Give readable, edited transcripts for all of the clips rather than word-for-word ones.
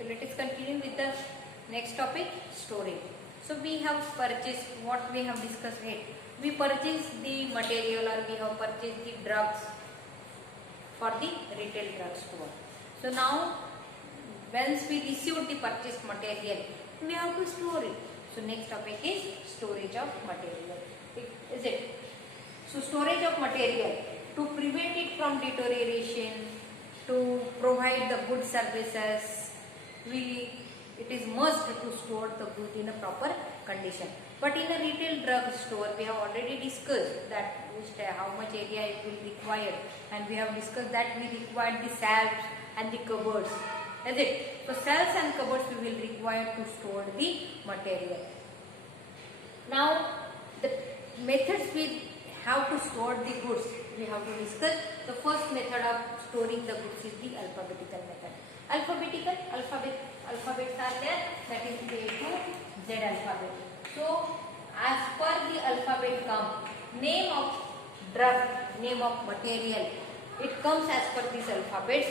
So let us continue with the next topic, storage. So we have purchased, what we have discussed here. We purchased the material or we have purchased the drugs for the retail drugstore. So now once we receive the purchased material, we have to store it. So next topic is storage of material. Is it? So storage of material to prevent it from deterioration, to provide the good services, it is must to store the goods in a proper condition. But in a retail drug store, we have already discussed that how much area it will require, and we have discussed that we require the shelves and the cupboards. Is it? So shelves and cupboards we will require to store the material. Now the methods we have to store the goods, we have to discuss. The first method of storing the goods is the alphabetical method. Alphabets are there, that is A to Z alphabet. So as per the alphabet come, name of drug, name of material, it comes as per these alphabets.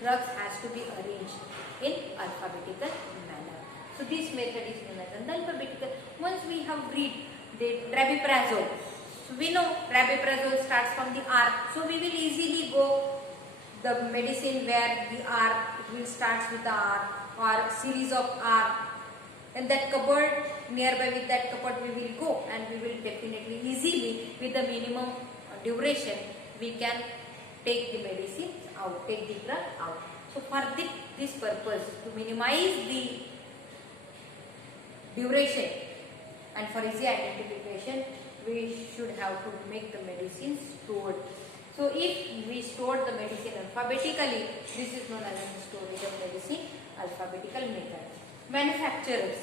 Drugs has to be arranged in alphabetical manner. So this method is known as the alphabetical. Once we have read the rabeprazole, so we know rabeprazole starts from the R, so we will easily go the medicine where the R, it will start with the R or series of R, and that cupboard, nearby with that cupboard we will go, and we will definitely easily with the minimum duration we can take the medicine out, take the drug out. So for this purpose, to minimize the duration and for easy identification, we should have to make the medicine stored. So if we store the medicine alphabetically, this is known as the storage of medicine alphabetical method. Manufacturers,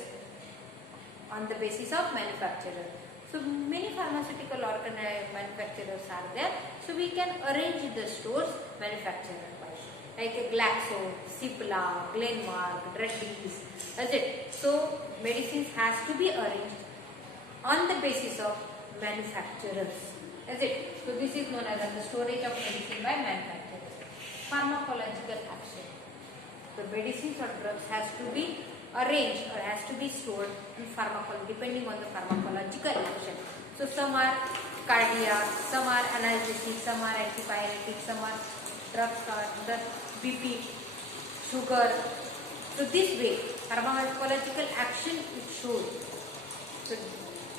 on the basis of manufacturer. So many pharmaceutical manufacturers are there. So we can arrange the stores manufacturer wise, like a Glaxo, Cipla, Glenmark, Reddy's. That's it. So medicines has to be arranged on the basis of manufacturers. That's it. So this is known as the storage of medicine by manufacturers. Pharmacological action. The medicines or drugs has to be arranged or has to be stored in depending on the pharmacological action. So some are cardiac, some are analgesic, some are antipyretic, some are drugs for the BP, sugar. So this way pharmacological action is shown. So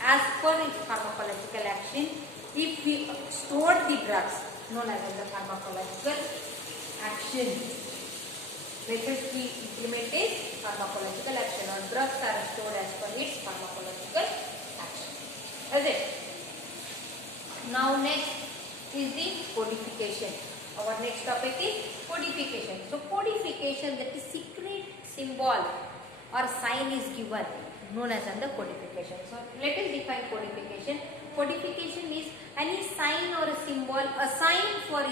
as per its pharmacological action, if we store the drugs, known as the pharmacological action, methods we implement is pharmacological action, or drugs are stored as per its pharmacological action. Is it? Now next is the codification. Our next topic is codification. So codification, that is secret symbol or sign is given, known as the codification. So let us define codification. Codification is any sign or a symbol assigned for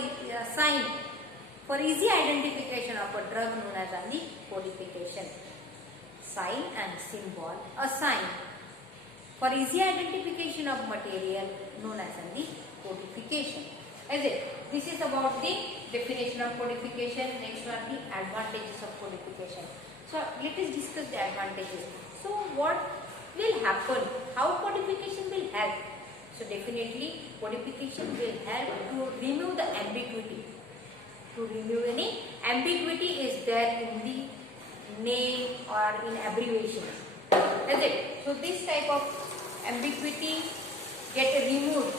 easy identification of a drug, known as the codification. Sign and symbol assigned for easy identification of material, known as the codification. Is it? This is about the definition of codification. Next one, the advantages of codification. So let us discuss the advantages. So what will happen? How codification will help? So definitely codification will help to remove the ambiguity. To remove any ambiguity is there in the name or in abbreviations. Is it? So this type of ambiguity get removed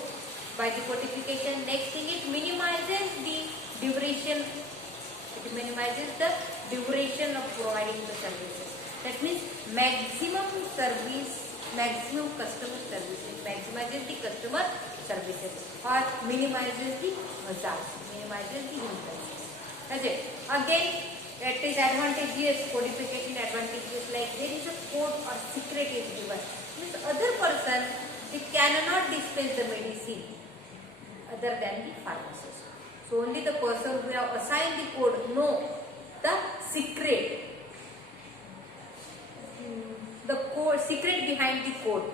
by the codification. Next thing, it minimizes the duration. It minimizes the duration of providing the services. That means maximum customer services. Maximizes the customer services or minimizes the hazards, minimizes the hindrances. That's it. Again, it is advantageous, codification advantages, like there is a code or secret is given. This other person, it cannot dispense the medicine other than the pharmacist. So only the person who have assigned the code know the secret. The code, secret behind the code.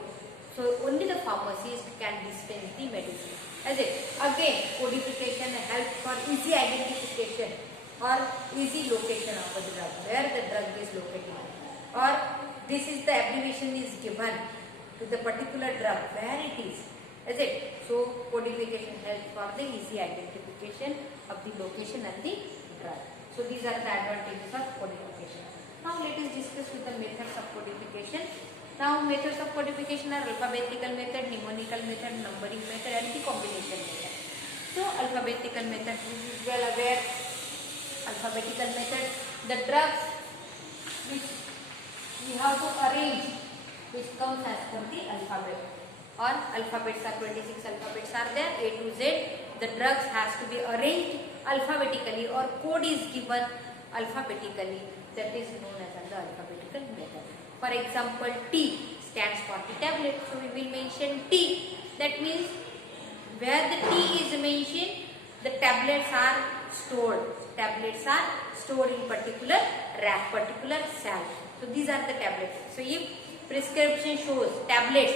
So only the pharmacist can dispense the medicine. As it again, codification helps for easy identification or easy location of the drug, where the drug is this is the abbreviation is given to the particular drug where it is. Is it? So codification helps for the easy identification of the location and the drug. So these are the advantages of codification. Now let us discuss with the methods of codification. Now methods of codification are alphabetical method, mnemonical method, numbering method and the combination method. So alphabetical method, this is well aware. Alphabetical method, the drugs which we have to arrange, which comes as per the alphabet, or alphabets are 26 alphabets are there, A to Z. The drugs has to be arranged alphabetically or code is given alphabetically, that is known as the alphabetical method. For example, T stands for the tablet, so we will mention T. That means where the T is mentioned, the tablets are stored. Tablets are stored in particular rack, particular cell. So these are the tablets. So if prescription shows tablets,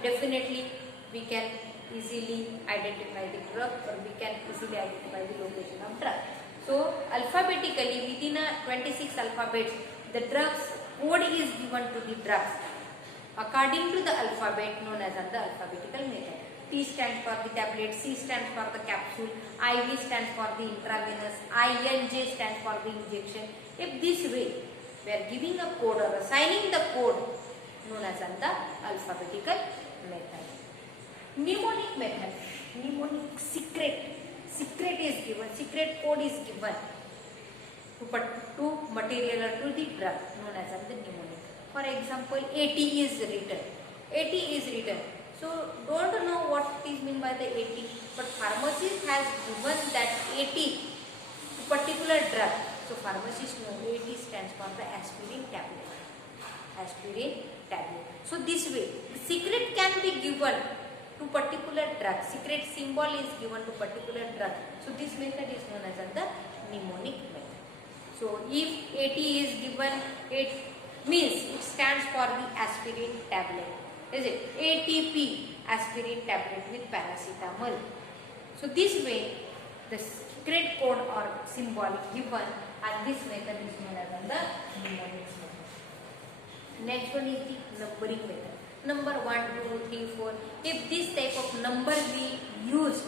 definitely we can easily identify the drug, or we can easily identify the location of drug. So alphabetically within a 26 alphabets, the drugs code is given to the drugs according to the alphabet known as the alphabetical method. T stands for the tablet, C stands for the capsule, IV stands for the intravenous, INJ stands for the injection. If this way we are giving a code or assigning the code known as the alphabetical method. Mnemonic method, mnemonic secret is given, secret code is given to material or to the drug known as the mnemonic. For example, AT is written. AT is written. So don't know what is meant by the AT, but pharmacist has given that AT to particular drug. So pharmacist know AT stands for the aspirin tablet. Aspirin tablet. So this way, the secret can be given to particular drug. Secret symbol is given to particular drug. So this method is known as the mnemonic method. So if AT is given, it means it stands for the aspirin tablet. Is it? ATP, aspirin tablet with paracetamol. So this way, the secret code or symbol given, and this method is known as the mnemonic method. Next one is the numbering method. Number 1, 2, 3, 4. If this type of number be used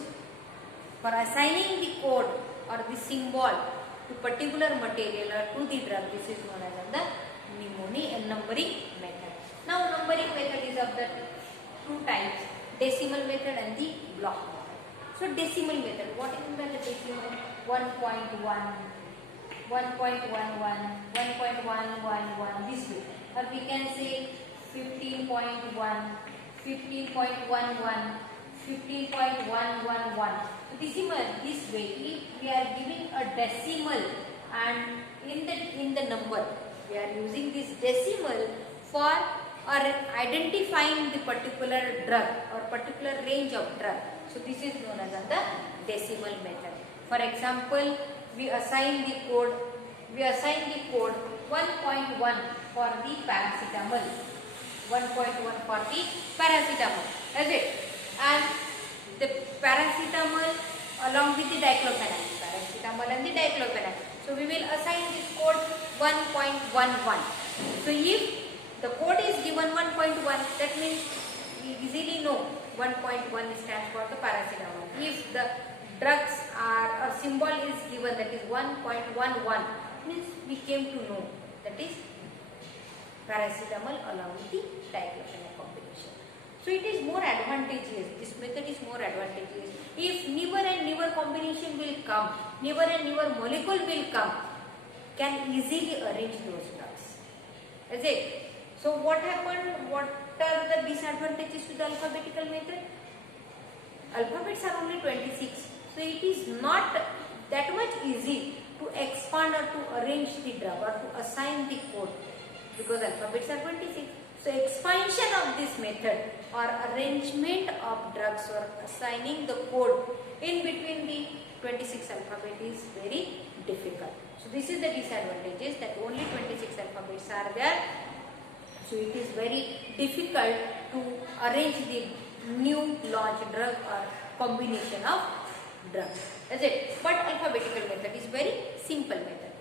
for assigning the code or the symbol to particular material or to the drug, this is known as the mnemonic and numbering method. Now numbering method is of the two types, decimal method and the block method. So decimal method, what is the decimal? 1.1, 1.11, 1.111, this way. Or we can say 15.1, 15.11, 15.111. So decimal, this way, if we are giving a decimal and in the number, we are using this decimal for or identifying the particular drug or particular range of drug. So this is known as the decimal method. For example, we assign the code 1.1 for the paracetamol, 1.1 for the paracetamol, is it? And the paracetamol along with the diclofenac, paracetamol and the diclofenac. So we will assign this code 1.11. So if the code is given 1.1, that means we easily know 1.1 stands for the paracetamol. If the drugs are a symbol is given, that is 1.11, means we came to know that is paracetamol along with the diclofenac combination. So it is more advantageous. This method is more advantageous. If never and never combination will come, never and never molecule will come, can easily arrange those drugs. Is it? So what happened? What are the disadvantages to the alphabetical method? Alphabets are only 26. So it is not that much easy to expand or to arrange the drug or to assign the code, because alphabets are 26. So expansion of this method or arrangement of drugs or assigning the code in between the 26 alphabet is very difficult. So this is the disadvantages, that only 26 alphabets are there. So it is very difficult to arrange the new launch drug or combination of drugs. Is it? But alphabetical method is very simple method.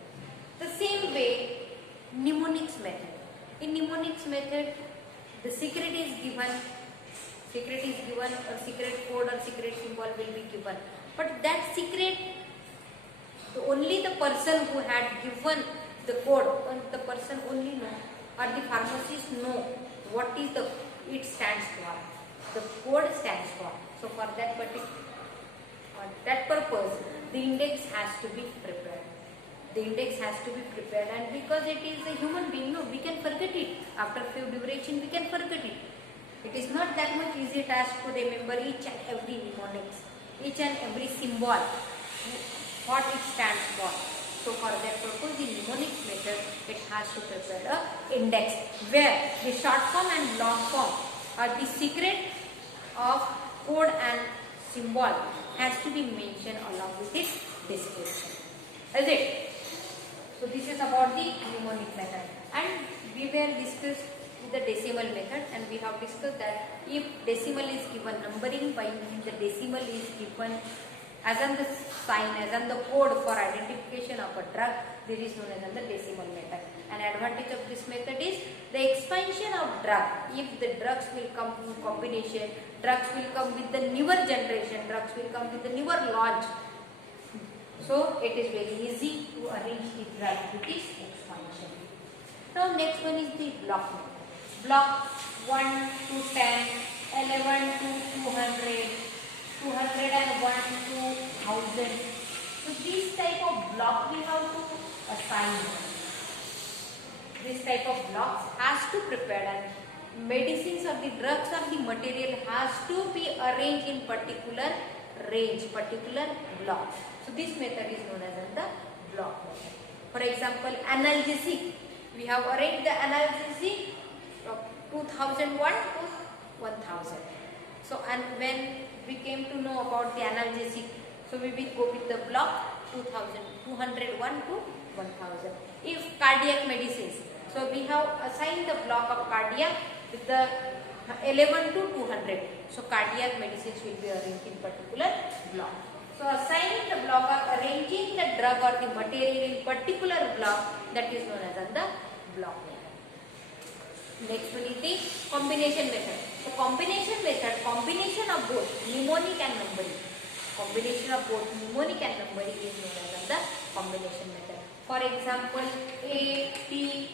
The same way, mnemonics method. In mnemonics method, the secret is given, or secret code or secret symbol will be given. But that secret, only the person who had given the code, the person only know, or the pharmacist know what is the it stands for. The code stands for. So for that purpose, the index has to be prepared. The index has to be prepared, and because it is a human being, no, we can forget it. After few duration, we can forget it. It is not that much easy task to remember each and every mnemonics, each and every symbol, what it stands for. So for that purpose, the mnemonics method, it has to prepare a index where the short form and long form or the secret of code and symbol has to be mentioned along with its description. Is it? So this is about the mnemonic method, and we were discussed with the decimal method, and we have discussed that if decimal is given, numbering by the decimal is given as on the sign, as on the code for identification of a drug, this is known as the decimal method. An advantage of this method is the expansion of drug. If the drugs will come in combination, drugs will come with the newer generation, drugs will come with the newer launch. So it is very easy to arrange the drug with this expansion. Now next one is the block method. Block 1 to 10, 11 to 200, 201 to 1000. So this type of block we have to assign. This type of blocks has to prepare, and medicines or the drugs or the material has to be arranged in particular range, particular blocks. So this method is known as the block method. For example, analgesic. We have arranged the analgesic from 2001 to 1000. So and when we came to know about the analgesic, so we will go with the block 201 to 1000. If cardiac medicines, so we have assigned the block of cardiac with the 11 to 200. So cardiac medicines will be arranged in particular block. So assigning the block or arranging the drug or the material in particular block, that is known as the block method. Next one is the combination method. So combination method, combination of both mnemonic and numbering. Combination of both mnemonic and numbering is known as the combination method. For example, AT1.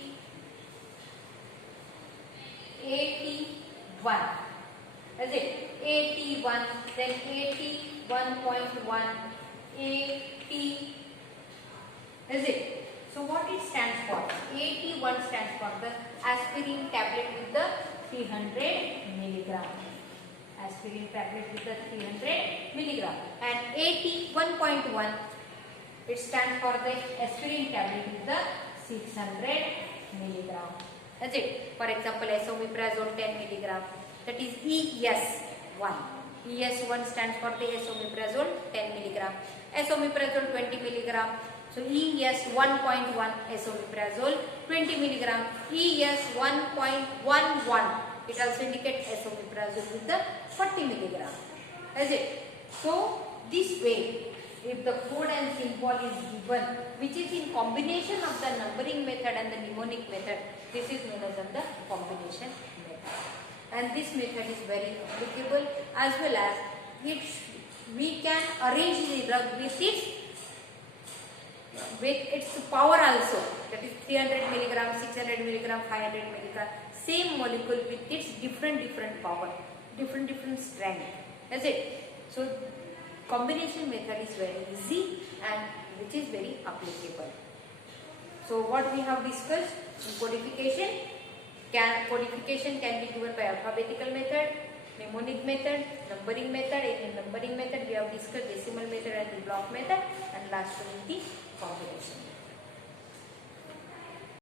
Is it? AT1, then AT1.1, AT, is it? So what it stands for? AT1 stands for the aspirin tablet with the 300 milligram. Aspirin tablet with the 300 milligram. And AT1.1, it stands for the aspirin tablet with the 600 milligram. That's it. For example, esomeprazole 10 milligram. That is ES1. ES1 stands for the esomeprazole 10 milligram. Esomeprazole 20 milligram. So ES1.1 esomeprazole 20 milligram. ES1.11. It also indicates esomeprazole with the 40 milligram. Is it? So this way, if the code and symbol is given, which is in combination of the numbering method and the mnemonic method, this is known as the combination method. And this method is very applicable, as well as we can arrange the drug with its power also. That is 300 milligram, 600 milligram, 500 milligram. Same molecule with its different power, different strength. That's it. So combination method is very easy and which is very applicable. So what we have discussed in codification can be given by alphabetical method, mnemonic method, numbering method. In numbering method we have discussed decimal method and the block method, and last one is the combination method.